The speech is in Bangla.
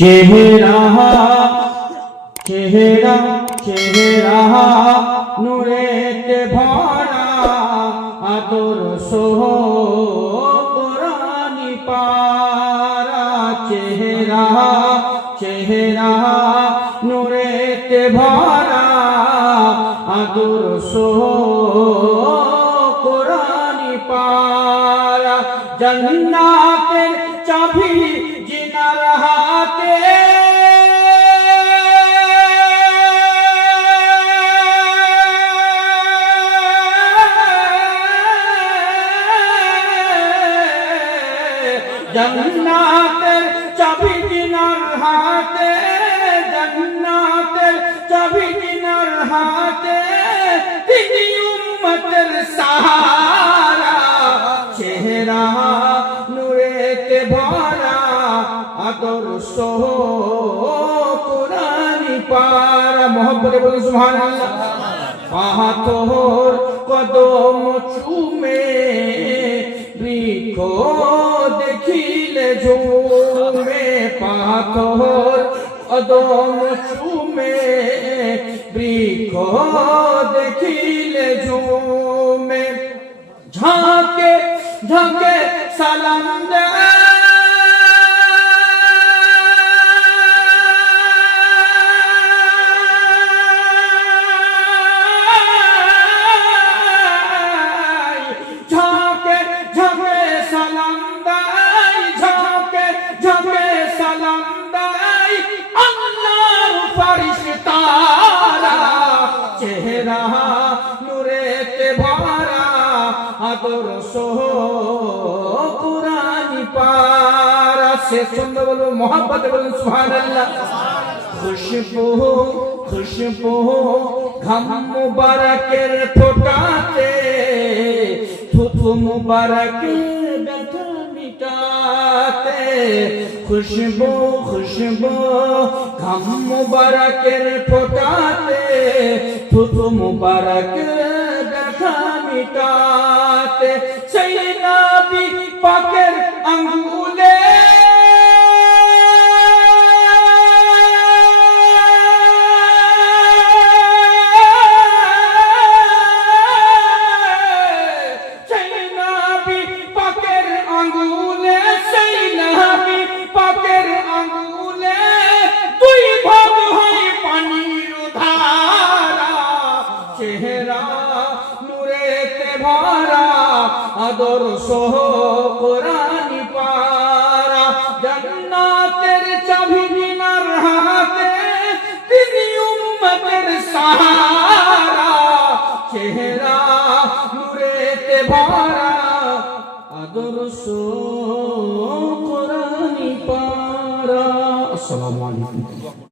চেহারা চেহারা চেহারা নূরেতে ভরা আদর্শ কোরআনি পারা চেহারা চেহারা নূরেতে ভরা আদর্শ কোরআনি পারা জান্নাতের চাবি জিনার হাতে জান্নাতের চাবি জিনার হাতে জান্নাতের চাবি জিনার হাতে তিনি উম্মতের সাহারা চেহারা নূরেতে ভরা আদর্শ কোরআনি পারা মোহব্বতে বলুন সুবহানাল্লাহ পাথর কদম চুমে বৃক্ষ দেখিলে ঝুমে পাথর কদম চুমে বৃক্ষ দেখিলে ঝুমে ঝাঁকে ঝাঁকে সালাম দেয় চেহারা নূরেতে ভরা আদর্শ কোরআনি পারা শেষ ছন্দ বলবো মোহাম্মতে বলুন সুবহানাল্লাহ খুশবু খুশবু ঘাম মুবারকের ফোঁটাতে থুথু মুবারকের ব্যথা মিটাতে খুশবু খুশবু ঘাম মুবারকের ফোঁটাতে থুথু মুবারকের ব্যথা মিটাতে সেই নবী পাকের আঙ্গুলে সেই নবী পাকের আঙ্গুলে সেই নবী পাকের আঙ্গুলে দুই ভাগ হয় পানির ধারা চেহারা নূরেতে ভরা আদর্শ কোরআনি পারা জান্নাতের চাবি জিনার হাতে তিনি উম্মতের সাহারা চেহারা নূরেতে ভরা আদর্শ কোরআনি পারা। আসসালামু আলাইকুম।